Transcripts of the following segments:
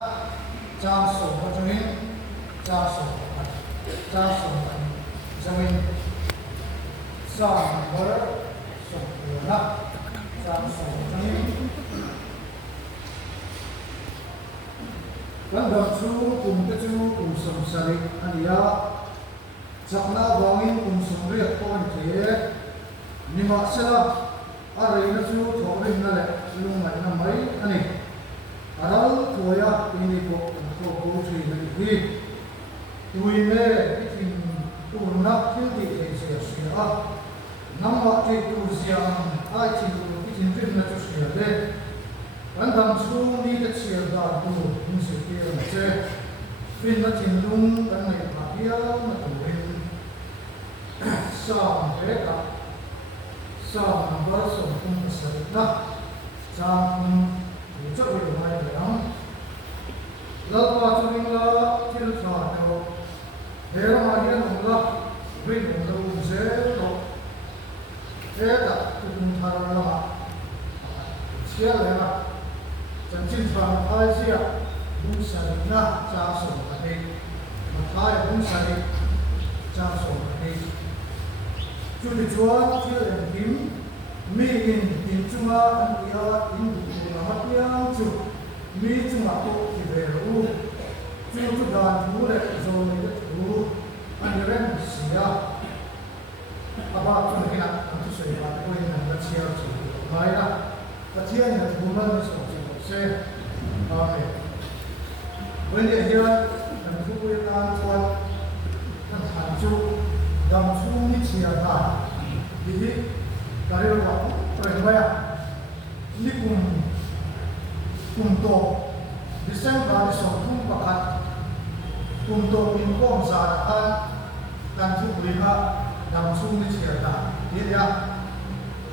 trang sổ và trong hình trang sổ trong hình sang bờ sổ na trang sổ trong hình kan dam chu kum te chu kum som sari ania chakna bangin kum som ri ko an the nima sa are na chu thorin na le lungai na mai ani aral toya ini ko thri na hi tuine itin tu na thil ti e se sia namma ti tu siang ai ti tu itin tin na chu sia de kan dam chu ni te sia da tu ni se ti na che fin na tin lung kan nei pa ya na tu rin sa pe ka sa ba so kum sa na chang cho việc này để lắm lâu qua cho mình là thiên thoại đâu thế mà hiện không là vì mình đâu dễ đâu thế là cũng thà là chia lại là chân chính phần hai chia đúng sai na cha số này mà hai đúng sai cha số này chú đi chúa chia lại kiếm mi in chunga an ia in du na matia chu mi chunga to ki ve ru chu dan thu le zo ni de thu an ren sia aba chu ni na an tu sei ba ko ni na chia chu mai na ta chia ni thu ma ni so chu se ame when they hear an thu we na chuan an han chu dam chu ni chia ta di dari luar, perempuan ini untuk desain dari suatu pakat untuk inform saran dan juga dalam sumber cerita. Jadi ya,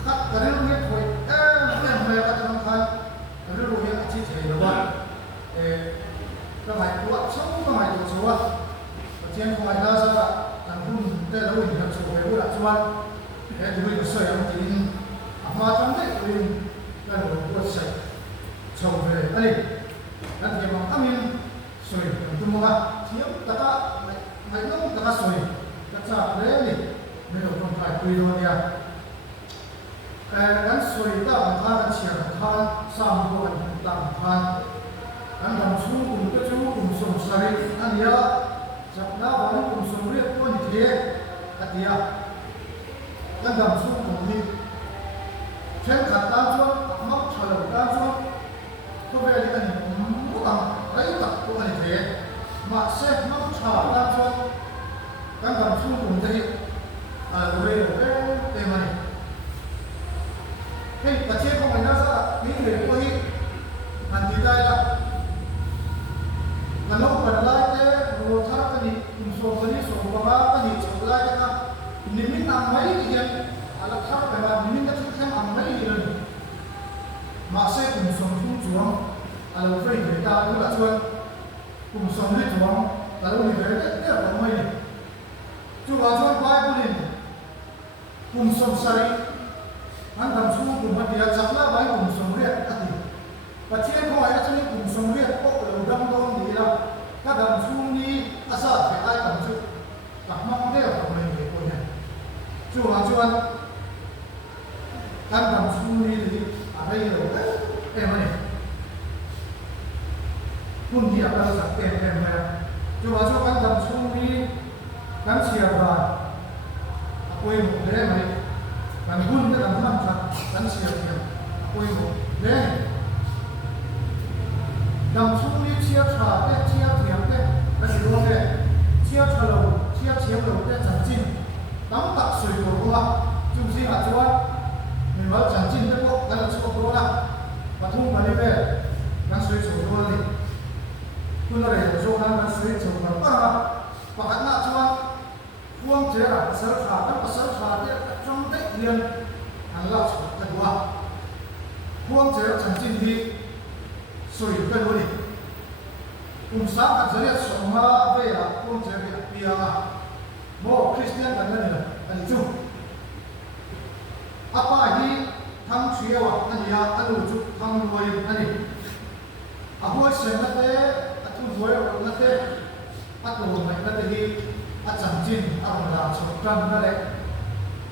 kat dari luar koi, yang mereka terangkan dari luar aci cerita, ramai kuat semua ramai tu semua. Kemudian kau ada sahaja dan pun terlalu yang semua buat cuman dulu itu saya mungkin macam ni pun kan buat saya coba ani nanti memang kami sorry untuk mana siap tak mereka tak sorry kacau ni mereka pun tak kuilu dia kan sorry tak antara siapa kan sambil tak kan dalam suku itu suku sumsari ania jabna baru sumsari pun dia dia kan dalam suku ini, saya kata tuan, mak kalau kata tuan, kau beri kan, bukan, saya tak tuan itu, mak saya mak kata tuan, kan dalam suku ini, temani. Hei, kacau kau mana sah, ini lebih kau ini, nanti dah lah. Kalau berdalai je, kalau thar tadi, unsur tadi, sobat tadi, sebelah kita. Nimin amai dia alat thar pada nimin tak cukup amai dia masih kumsum juang alat free kita tu lah jual kumsum ni juang lalu ni berada dia ramai jual jual baik pun kumsum sari anda semua kumpat dia cakap baik kumsum dia tadi pacien kau ada cakap kumsum dia kok udang dong dia kadang semua ni asal kita kumsum tak mahu dia ramai cuan kan dalam suni jadi ada yang mana pun dia ada sakit mana cuan kan dalam suni kan siapa aku yang boleh mana kan pun dalam mana kan siapa aku yang boleh dalam suni siapa siapa masih boleh siapa lalu janji nắm tập sủi của cô ạ chung si hạt chúa mình nói chẳng chinh cái bộ cái là chúa cô ạ và thung mà đi về đang sủi sủi cô đi cô nó để cho đang sủi sủi mà và các bạn chúa vuông chế là sở phạt đấy trong đấy liền hàng lọ sủi thật quá vuông chế chẳng chinh đi sủi cái luôn đi cùng sáng hạt giới sủi mà về là vuông chế bị bia à mo Christian kan ni ani chu apa hi thang chhiawa ania anu chu thang loi ani a hoi se na te voi ở nó thế bắt đầu mình nó thì bắt chẳng chín ăn là chụp trăng nó đấy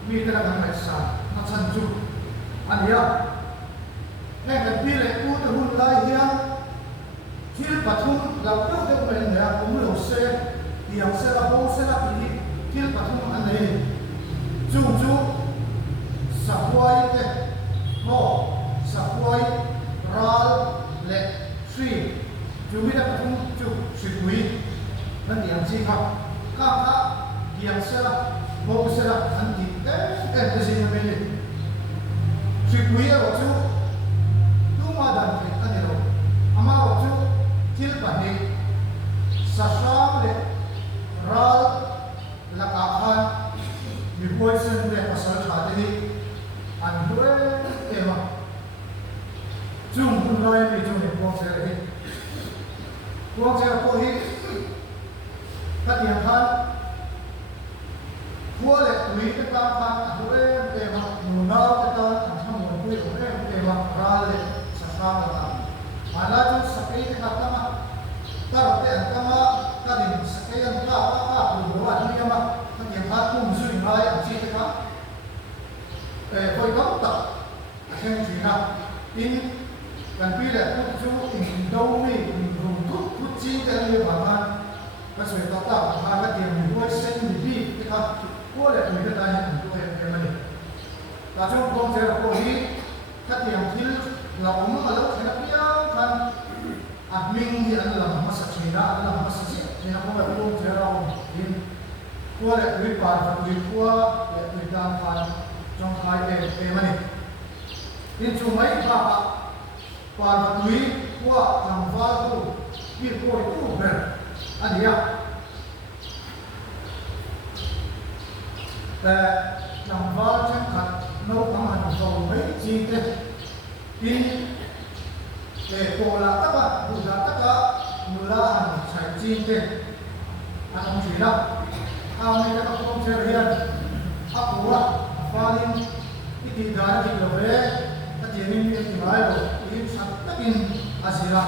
vì cái là cái này sản nó chân chụp anh hiểu nghe cái pi lại u từ hun lai hiang thil pathum lau tau te men ya kum lo se tiang se la bo se la pi thil pathum an nei chu sa huai te mo sa huai ral le tri chu mi da pathum chu sipui nan tiang chi kha tiang se la bo se la an ti te sin me ni sipui a chu ma dan te ani ro ama ro chu thil pa ni sa sam le ral la ka khan mi poison le pasal tha te ni an due e ma chung kun noi mi chung ni po se hi po se po hi ta tiang khan khua le tui te ka khan due e ma nu na te ta an tham mo pui ro e ma ral le ala tu sakai te kata tar te antama kadin sakai an ka lu wa ni ma ta yang ha tu musu ni hai an chi te ka koi kam ta akheng chi na in kan pi le tu chu in do ni in rum tu chi te le ba ma ka soi ta ta ha ka ti ni wo sen ni bi te ka ko le ni ta ni an tu he ma ni ta chu kom je ko hi ka ti ang thil là ông nó lâu thì nó biết thân mình thì anh làm mà sạch ra anh làm mà sạch thì nó không phải luôn thế đâu nhưng qua lại quý bà và quý qua lại quý đam phàn trong hai bề mà này nên chúng mấy bà và quý qua làm vào tu biết coi tu về anh hiểu làm vào chẳng hạn nấu ăn hàng dầu mấy chi thế in pola taka buda taka mula an chai chin te an chi la a me ka ko cher hian a puwa falin iti dana ti lo ve ta ti ni mi ti mai lo in sat takin asira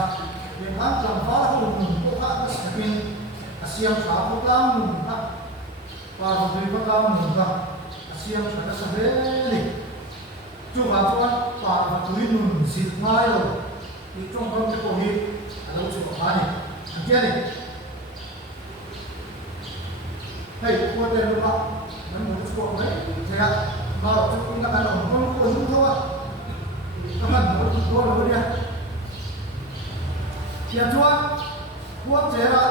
ye an tlam fa ho mun ko ka ta sakin asiam tha ko tlam mun ta pa ro ti ko tlam mun ta asiam tha sa ve ni chu ba chuan pa ma tui nun sit mai lo ti trong không te ko hi a lo chu ba ni a kia ni hei ko te lu ba nan mo chu ko mai te ya ma ro chu na ka lo ko ko nu tho ka man mo ko lo ni kia chuan ko te ra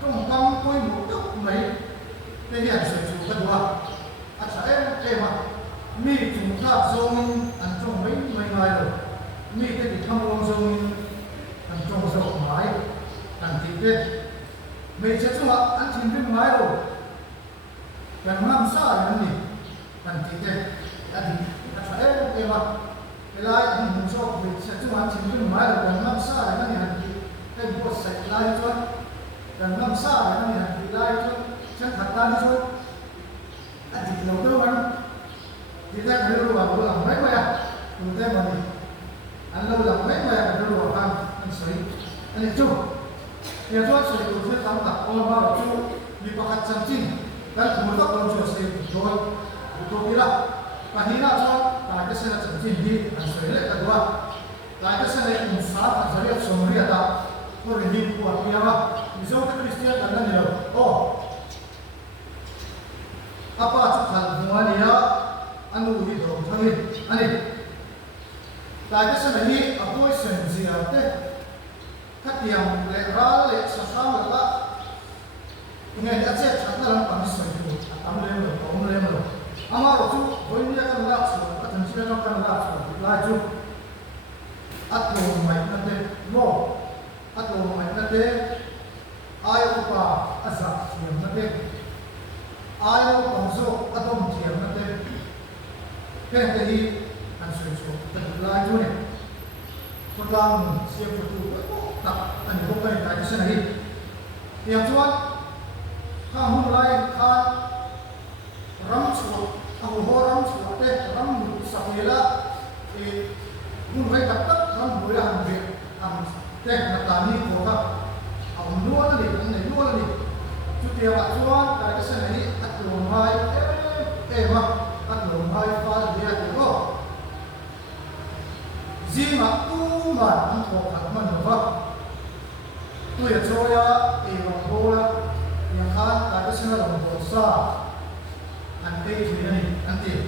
trong kam koi mo tuk mai te hian se chu ka dua a cha em ma mi chúng ta dùng ăn trong mấy ngày rồi mi cái thì không long dùng ăn trong rau mái ăn thịt đấy mình sẽ dùng ăn thịt với mái rồi cần làm sao để ăn gì ăn thịt đấy ăn thịt ăn phải ok mà cái lại ăn một số mình sẽ dùng ăn thịt với mái rồi cần làm sao để ăn gì ăn thịt cái bột sạch lại cho cần làm sao để ăn gì ăn thịt lại cho chắc thật ra đi thôi ăn thịt lâu đâu ăn kita dulu baru lang mai mai kita mani anda lang mai mai dulu kan sorry ani tu ya tu sorry tu saya tahu tak orang baru tu di pakat cancing dan kemudian kalau sudah saya betul kira pahina tu tak saya cancing di sorry le kedua tak saya insaf sorry sorry ada orang ini kuat dia apa misal kita Kristian anda ni oh apa tu hal semuanya anu hi do thangin ani ta ka sa hi apoi sen zia te khatiam le ral le sa sam la nge a che chat na lam pang soi tu am le lo om le lo ama ro chu boinia kan la chu ka tan sia no kan la chu la chu at lo mai na te lo at lo mai na te ai pa asa thiam na te ai pang zo atom thiam na te cái này thì anh suy số tất lại chỗ này con làm xem phụ tu tập anh không phải cái gì này tiệm chuan khang hung lại khang ram chuột khang hồ ram chuột đấy ram mù sập là thì hung phải tập ram mù là hàng việc hàng đấy là tani của các luôn là đi anh này luôn là đi chút tiền bạc chuan cái xe này ăn lồng hai mà ăn lồng hai pha là gì vậy cô gì mà tu mà ăn thọ thật mà nó vợ tôi ở chỗ ya lòng cô là nhà khác cái xe là lòng hồ sa ăn tây thì này ăn tiền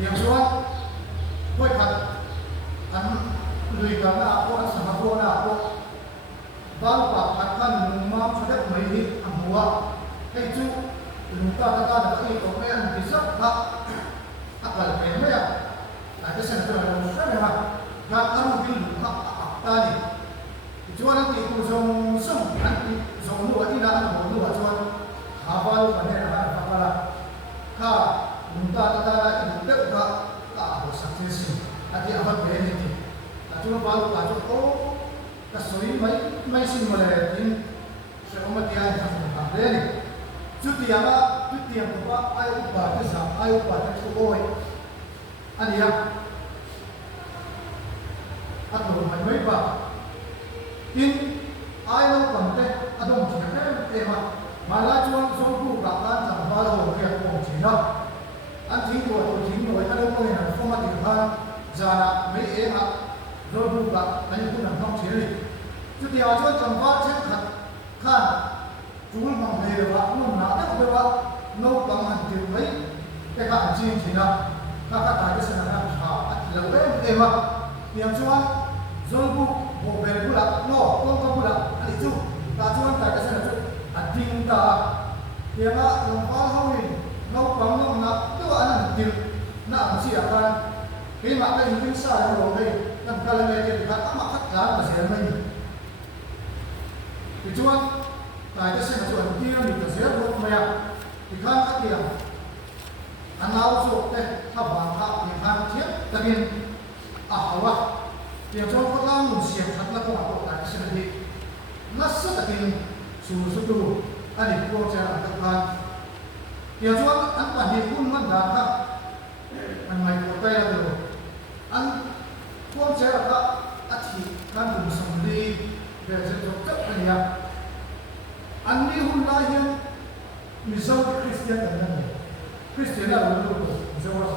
nhà chuan quay thật ăn lười cả na cô ăn sắm cô na cô ban bạc thật kan lùng mam cho đẹp mấy đi ăn mua cái chú lùng ta đã cái có mấy ăn cái sắp ha akal cái mấy à cái xe này là một cái mà gan ăn cái lùng ha ta này chú anh thì cũng dùng sung anh thì dùng lúa đi ra ăn lúa chú anh hà vào cái này là hà vào ha lùng ta cái lùng đẹp ha cả một sản phẩm gì anh thì ăn cái này thì chú nó vào là chú cái số mấy sinh mà là in sẽ có một cái gì đó đấy chút tiền của bác ai cũng bảo cái giảm ai cũng bảo cái số ôi anh đi ăn đồ mấy bạc in ai đâu còn thế anh đâu chỉ cái mà lá chuông số cụ gặp anh chẳng bao giờ việc cũng chỉ đâu anh chính rồi anh đâu có người nào không mà tiền hơn giờ là mấy em ạ rồi cụ gặp anh cũng làm không chỉ đi chút tiền cho chẳng phát chết thật khan chúng bằng này là nó nã đất được nấu bằng hành tiêu mấy cái cả chi thì nào các cái cái sự là lâu em mà tiền cho anh rồi cụ bộ về cụ là nó con cụ là anh chú ta cho anh cái sự là anh tin ta tiền mà lòng phá hôi nấu bằng nó nã cái anh hành tiêu nã chỉ là kan cái mà cái những sai rồi đây làm cái này thì các mà khách giá là sẽ mình thì chú anh tại cái xe chuẩn kia mình phải xếp một mẹ thì khăn các tiền anh nào chụp đây thắp vàng thắp thì khăn thiết tất nhiên quá tiền cho có làm một xiềng thật là không học tại cái xe này nó rất là tiền số đủ anh đi qua xe là các bạn tiền cho anh quản lý cũng mất đàn ha anh mày của tay là được anh qua xe là các thì khăn cùng sống đi về dân tộc rất là nhiều anh đi hôm nay hiện mình sống Christian ở đây Christian là một lúc rồi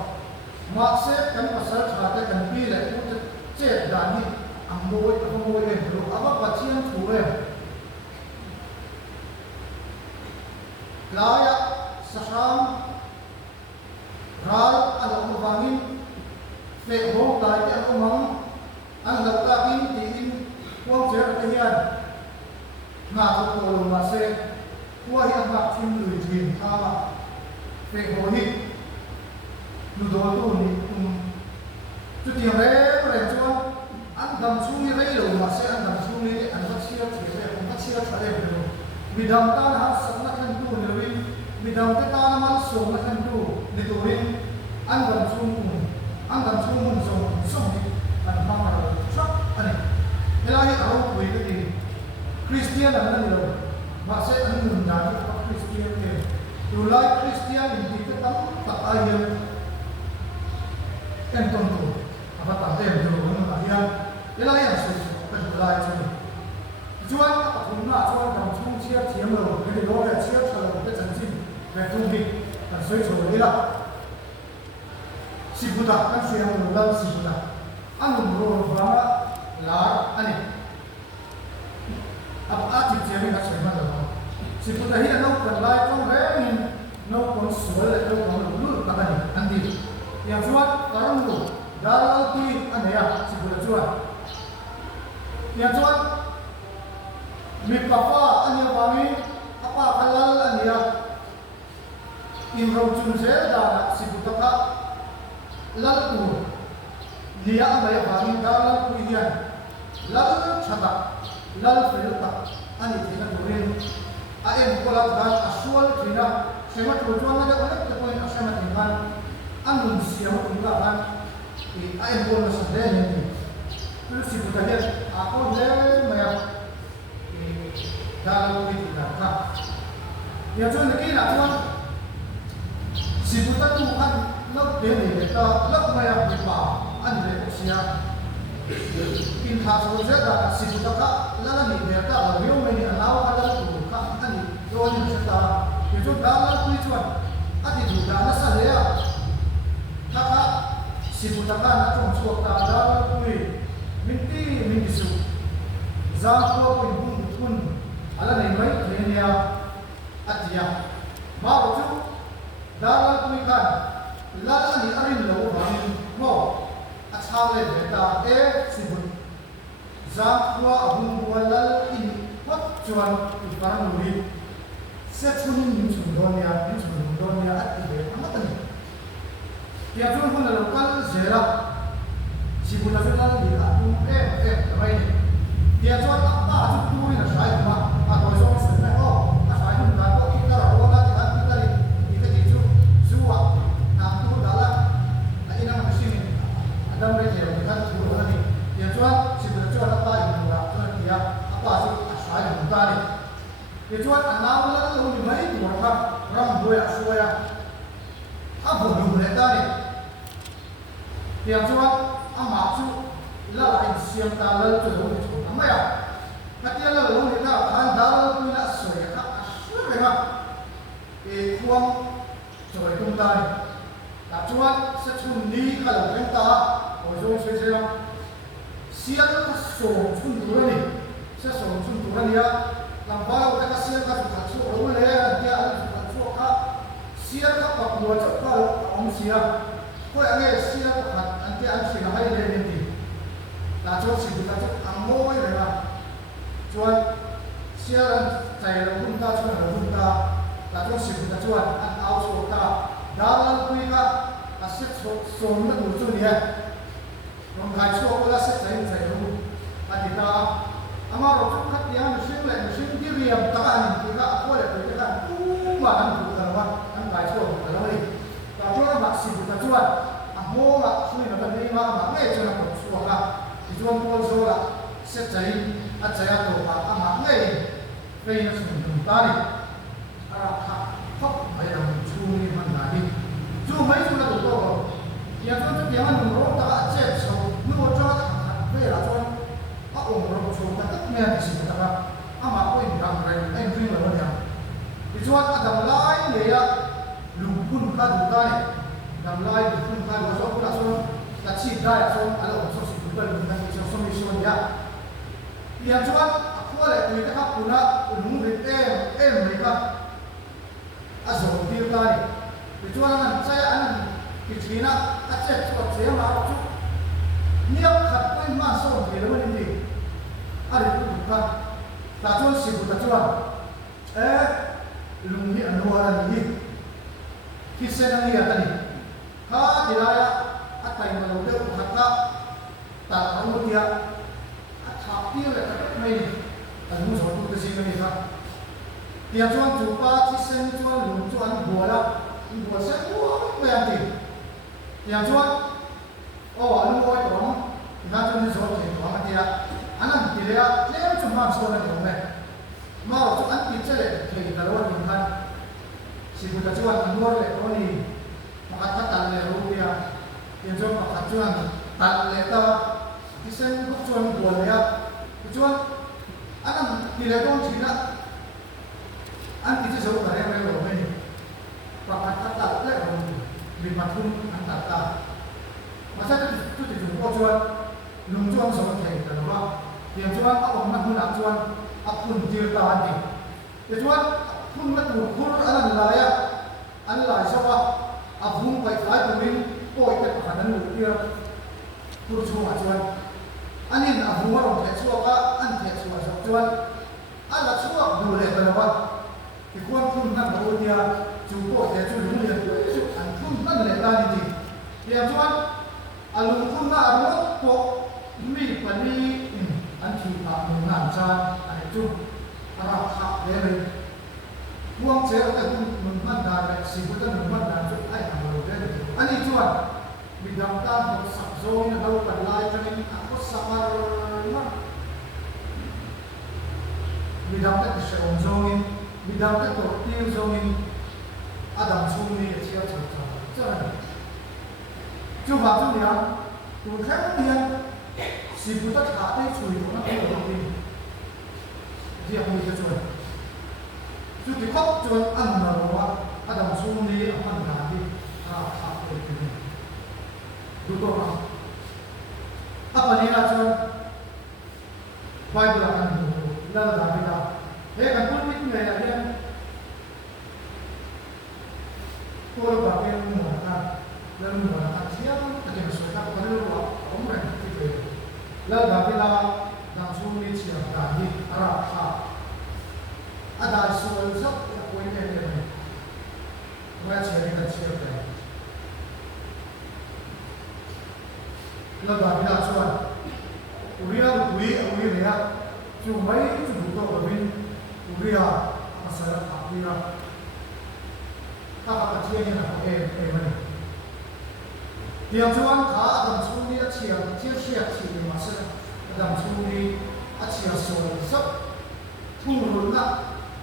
mà sẽ cần phải sợ hãi cái cần bị lại cũng chết đàn đi ăn môi em rồi áp bắt chiên thủ em lại saham rai anh ông vangin về hồ đại cái ông mong anh lập ra in thì in quang chế cái hiện ngã thuộc cổ mà sẽ qua hiện ngã phim lười thìn tha về hồ hít nụ đồ tu ni chút tiền đấy có thể cho ăn đầm xuống như đấy rồi mà sẽ ăn đầm xuống như ăn bắt xia thì sẽ không bắt xia phải đẹp rồi vì đầm ta là sống là thân tu rồi vì đầm ta là mang sống là thân tu để tu đi ăn đầm xuống muốn sống đi ăn mang là chắc anh này thế là hiện ở quỷ cái gì Christian là cái gì rồi mà sẽ ăn mừng đàn cái Christian thì dù lại Christian thì cái tấm tập ai hiểu em tuân thủ và tập em rồi nó là hiền thế là hiện sự cần lại cho mình chú anh cũng là chú anh đồng chung chia chiếm rồi cái gì đó là chia cho cái chân chính về thông tin là suy cho đấy là sibuta kan siang mulai sibuta anu berubah lah ani apa aja jadi nak siapa dah sibuta ini nak berlai trong remin nak pun suara nak pun dulu apa ni nanti yang cuat karang tu dalam tu ane ya sibuta cuat yang cuat mipapa ane bami apa halal ane ya imrau junse dah sibuta ka lalu dia ambil bagi dalam kuliah lalu cakap lalu filter ani tidak boleh ayam kolak dan asal tidak semat tujuan ada banyak terpoin semat iman anu siapa tinggalkan ayam kolak sedih ini terus si budaya aku le mayat dalam kuliah tak yang cuman lagi nak cuman si budaya tu kan lớp đến để ta lớp này là bị bảo anh để có xia in thà số rất là xịt cho các là nghỉ để ta ở nếu mình là lao sibutakan atong suwak tadal kui minti su zangko kui bung ala nei mai trenia atia ma chu dalal kui kan lala ni arin lo bang mo achale beta e sibut zangko abung walal in wat chuan iparang lui se chunin nin chundonia ati amatani dia tu pun lokal zera sibuta zera di atu ramai dia tu apa tu ni nak saya cuma atau orang senang saya pun tak tahu kita orang kita itu semua nak tu dalam lagi nama mesin ada mereka kita semua ni dia tu sibuta tu apa yang tu dia apa saya pun tak ni dia tu anak orang tu mai tu orang dua suaya apa dulu mereka ni yang cuat amat tu lalai siang talal tu dulu tu, apa ya? Ketika lalu kita kan dalal tu nak soya, apa memang kuang coba itu tadi. Tak cuat secundi kalau kita ujung sesuatu siang kasih cunduran ni, sesuatu cunduran dia, lambat kita siang kasih orang lain dia ada kasih siang apa buat kalau orang siang kau yang siap nanti ansi lahai nanti, lalu si kita tu amoy mereka, cuan siap saya lakukan lalu si kita cuan aus kita dalam kuika asyik somna muncul dia, orang kaya cuak asyik saya lalu, kita amar orang kat yang mesin kiri yang takan kita apa le kita malam kita orang kaya cuak dalam ni. Kalau masih kita cuat, amoga sui nak terima mak jangan bersuara. Dijual pun suara, sejai aja tu mak kaya semua tadi. Arah hak bayar curi mandiri. Cuma itu nak tu. Yang tu jangan menurut tak aja so. Menurut tak bayar cuan. Aku menurut so tak ni sih tak. Amak kau ini dah berai, ini lawan dia. Dijual ada lain dia. Lupun kadu tani, namlai lupun kadu so pula so, tak cedera so, kalau so si lupun kita so mission dia. Yang cuman aku ada kita puna umur mereka azam dia tani. Kecuali saya kecina aceh so saya mahu niat kat pun masuk di dalam ini. Ada tu bukan, tak cuman si bukan cuman, lumbi anuaran ini. Kisah yang dia tadi, ha diraya atau yang malu dia kata tak tahu dia tapi oleh kata ini, ada musuh tu kesini ni kan. Dia cuma jumpa kisah cuma lucuan bola saya bayangin. Dia cuma anu boy orang, nanti ni soal orang dia, anak dia cuma soal orang. Mau tu anti cile kita lawan dengan si buta cuan luar le oni makatan le rupiah yang jom makatuan tak leta kisen cuan buat ya cuan anak dileton Cina anti itu jauh dari yang lain ini makatan le oni lipatun antara masa itu dijumpa cuan lumcuan sama kayak kita nama yang cuan apa nak cuan apun dia tahan ni cuan pun betul pun anak laya anak siapa abung baik baik pun koi terpadan dia pun semua cuan anin abung orang tak suka antek semua cuan anak suka boleh berapa ikuan pun nak bawa dia jumpa dia curi dia an pun nak letak ni dia cuan alun pun nak arut kok mi pani anti pak mengancar itu arah hak dia buang cewek itu memandang sibutan memandang tu ay amalu dia. Ani cuan bidang tan sabzong na daw padlay kami ako samar na bidang tan siya zongin bidang tan tortil zongin adam suni siya cara. Cuba tu dia tu kan dia sibutan hati curi mana tu dia punya cuan. Jadi kau jual anda bawa ada musuh ni apa nanti apa itu. duto ma apa ni na chuan Bible kan la da vida he kan pun mit ngai la hian ko ba ke mu na la mu na ta siam ta ke so ta ko lu wa om ran ti ke la da vida dang su mi chia da ni ara ha ada so so ya ko ne ne ma chia ni ta chia ka la da vida chuan Uriya bui uriya chu mai chu to bin uriya asara apira ta ka chia ni na mani dia chuan kha adam chu ni a chia ma sa adam chu ni a chia so sap thu ru na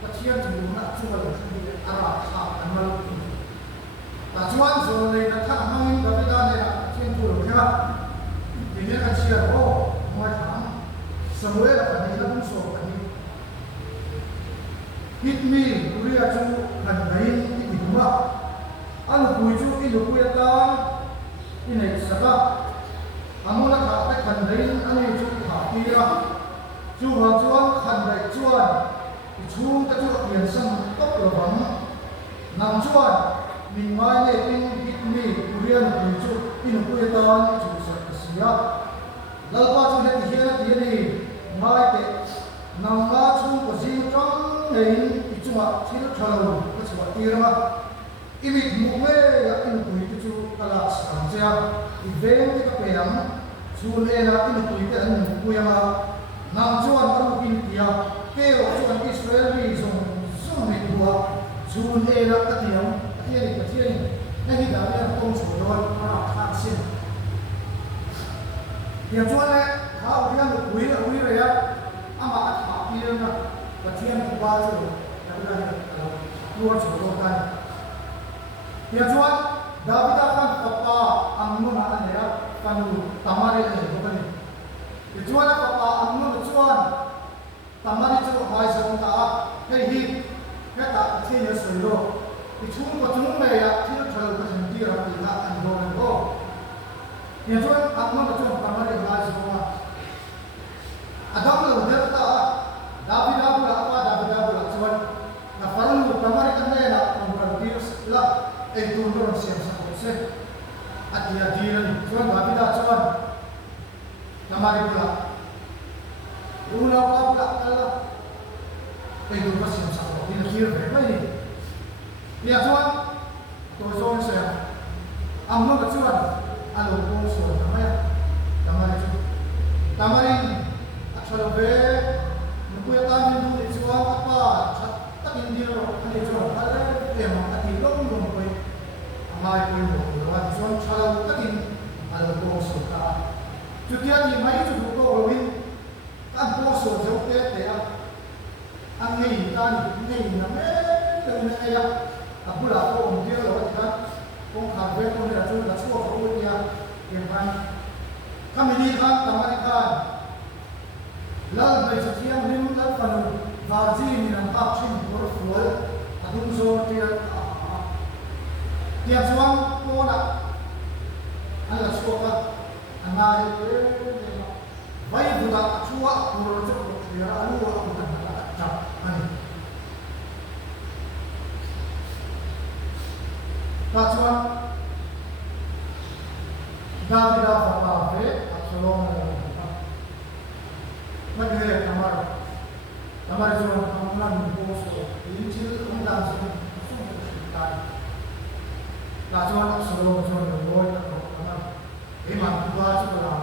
pa chia chu na chu ba chu ni ara kha amal ta chuan so nei na tha hangin ga da ne na chen tu ro kha ni ka chia ro moi thang Samuel kan ni lang so kan ni hit me uriya chu kan dai ti duma an pui chu i lu pui ta i nei saka amuna ka ta kan dai ani chu tha ti ra chu wa chuan kan dai chuan i chung ta chu pian sang tok lo bang nam chuan min mai ne tin hit me uriya pui chu i lu pui ta ni chu sa sia lalpa chu ne hian ti ni mai te nam la chu ko ji trong nei i chunga thil thalo ko chwa ti ra i mi mu we ya in pui ti chu kala sam cha i veng ti ka pe yang chu le na in pui te an pu ya ma nam chuan an pin tia ke ro chuan Israel ri zong zong mi tua chu le na ka ti yang ti ni ka ti ni nei da ya tong chu ro ma kha sin yang chuan le ha uriya lu pui la uri re ya ama a tha pi na pa thian ku ba chu ya da luar chu ro kan yang chuan Davida kan papa amnu na an ya kan tamare le ko kan yang chuan papa amnu chuan tamare chu hai sa ta hei hi ka ta thian ya soi lo i chung ko chung me ya thil thal ka sin ti ra ti na an do ro yang chuan amnu chu tamare hai sa ma Adam lo delta Davida pula chuan na parang lo tamari kan na confrontiers la e tu no siam sa ko se at ya diran chuan Davida chuan tamari pula una pa pula kala e tu pa siam sa ko ni hir ve mai ni ya chuan to zon se amno ka chuan alo ko so tamari Kalau be, mungkin ya kami dulu di Jawa apa, tak ini loh, kali Jawa, kalau memang tak ini loh, mungkin amai pun loh, kalau Jawa kalau tak ini, ada bos suka. Jadi ni mai tu buku Robin, kan bos Jawa dia, angin tan, angin nama, dengan ayah, aku lah tu dia loh kan, kong kafe kong dia tu dah suka kong dia, yang kan, kami ni kan, kami kan. Lal bai chiam lim lal panu varji ni ram action for full adum zo dia suang ko na ala skopa anai pe vai buda chua puro cho dia alu wa buda na cha ani ta chuan Davida fa pe Absalom Maghe kamar jo amlan bos ini cil undang sini kan la chuan Absalom jo loi ta ko kamar iman tua chu la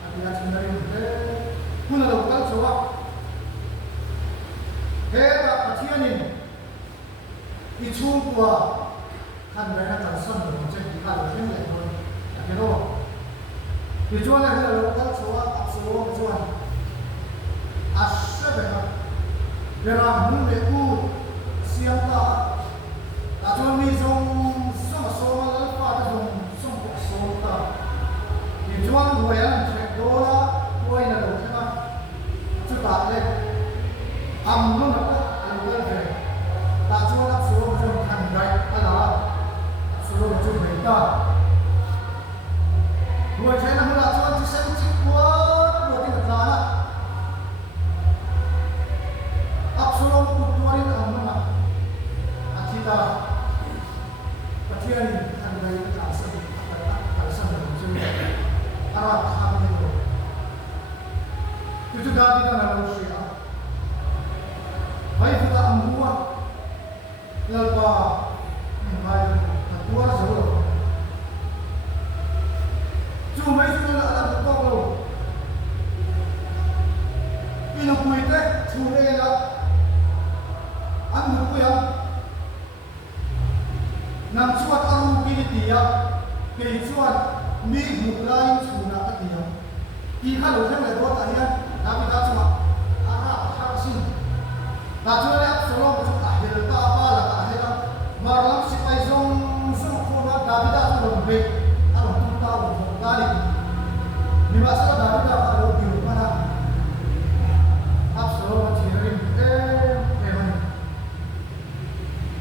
adia chinari te kuna lo kal chowa he ta pathianin i chung tua kan ra ta son lo che ki ka lo chen le lo ya ke ro i chuan la lo kal chowa Absalom chuan Ashabah, berahmu leku siapa? Ajon ni zong sama lepa zong ta. Di jual buaya cek dola buaya nak bukan? Cuba le, amnu nak ambil le. Tak jual nak suruh kan baik ala, suruh jual beda. kỳ khăn đầu tiên này có tại hiện đã bị đá chụp ara khăn xin đã chưa đấy số lượng chụp tại hiện ta ba là tại hiện mà làm gì phải dùng dùng phone đã bị đá chụp đồng về ăn một chút tao một ta đi nhưng mà sao đã bị đá vào đầu biểu mà đã áp số lượng chỉ là em mình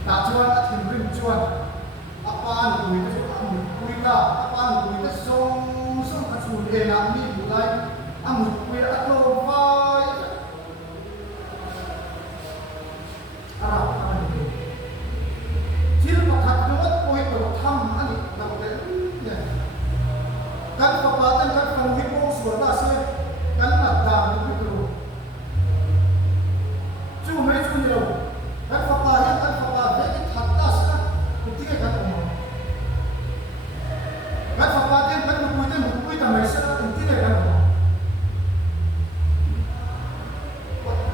đã chưa đã tìm được chưa apa người ta sẽ ăn được quý cả apa người ta sống sống thật sự để làm gì cũng lại ăn được quý đã lâu vai ăn được chỉ là một hạt nước quý của thăm ăn được làm cái này các papa tan các phần hip hop của ta sẽ các là làm được cái đồ chú mấy chú nhiều các papa hiện các papa để cái thật ta sẽ cái cái các ông các papa tiên các một quý ta mấy sẽ cái cái các ông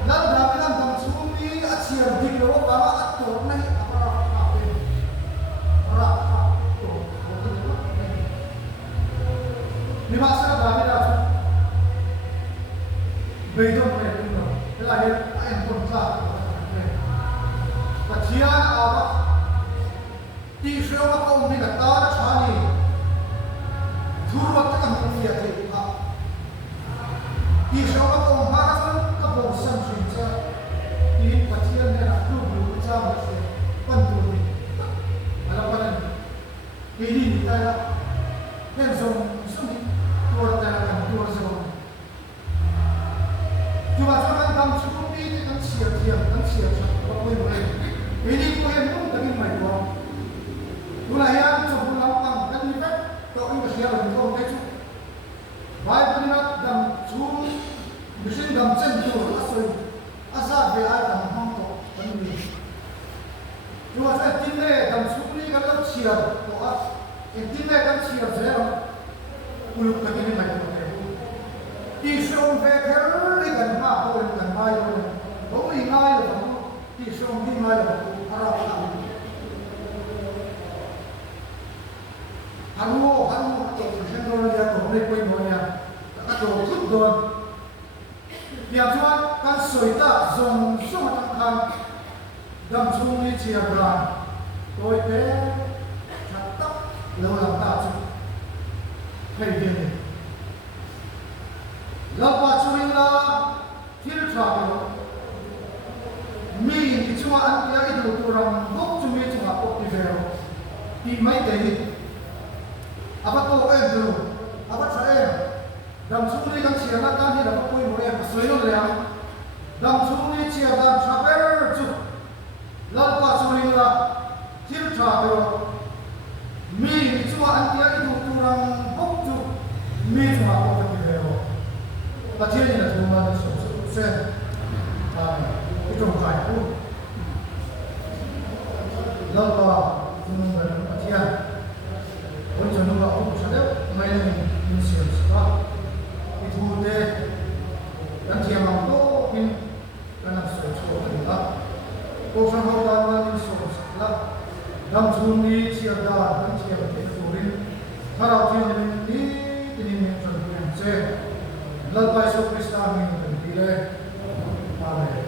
lalu dalam dalam sumi asyir di luar bawa atur naik apa tu ni masa dalam dah bedom bedom lahir ayam pun tak kajian apa di sekolah kau ni kata cari turut tak mungkin ada di sekolah kau macam kau sen cinta di kajian ni nak tu macam macam pentu ni alapan ini kita yang sumi turut dalam turut semua cuma dalam cukup ini kan siap apa yang boleh ini kau yang pun tapi mai kau mulai yang cukup lampang kan ni kan kau ini siap untuk kau tu baik benar dalam cukup mesin dalam cendur asal belai dalam hangko ini cuma saya tinggal dalam cukup ini kalau siap kau yang tinggal kan siap saya uluk lagi ni mai kau Tisong veker ni kan ma ko kan mai ko o i ngai lo tisong ni ngai lo ara ka hanu to sendro ya ko ni ko no ya ka to thut don ya chuan kan soita zong song kan dam chung ni chia bra toi te chat tak lo lam ta chu thei ni lapa churing la thil thang mi ni chuma an ya idu turam bok chumi chuma pok ti vero ti mai te hi apa to du apa chae dam chungni kan chia na kan hi da poi mo ya soi no le dam chungni chia da chaber chu lapa churing la thil thang mi ni chuma an ya idu turam bok chu mi chuma pok ti vero ta thiên là thùng mà sổ xe cái trồng cải cũng lâu vào thùng mà ta thiên vẫn cho nó vào cũng cho đấy mấy này mình sửa đó cái thùng đây đang thiên mà có mình đang làm sửa thì đó cô sang hậu đang làm sửa là làm thùng đi chia ra đang chia cái thùng điถ้าเราเที่ยวนี้ที่นี่มันจะเป็นเช่นเราไปสุขสบายมีเป็นที่เลยมาเลย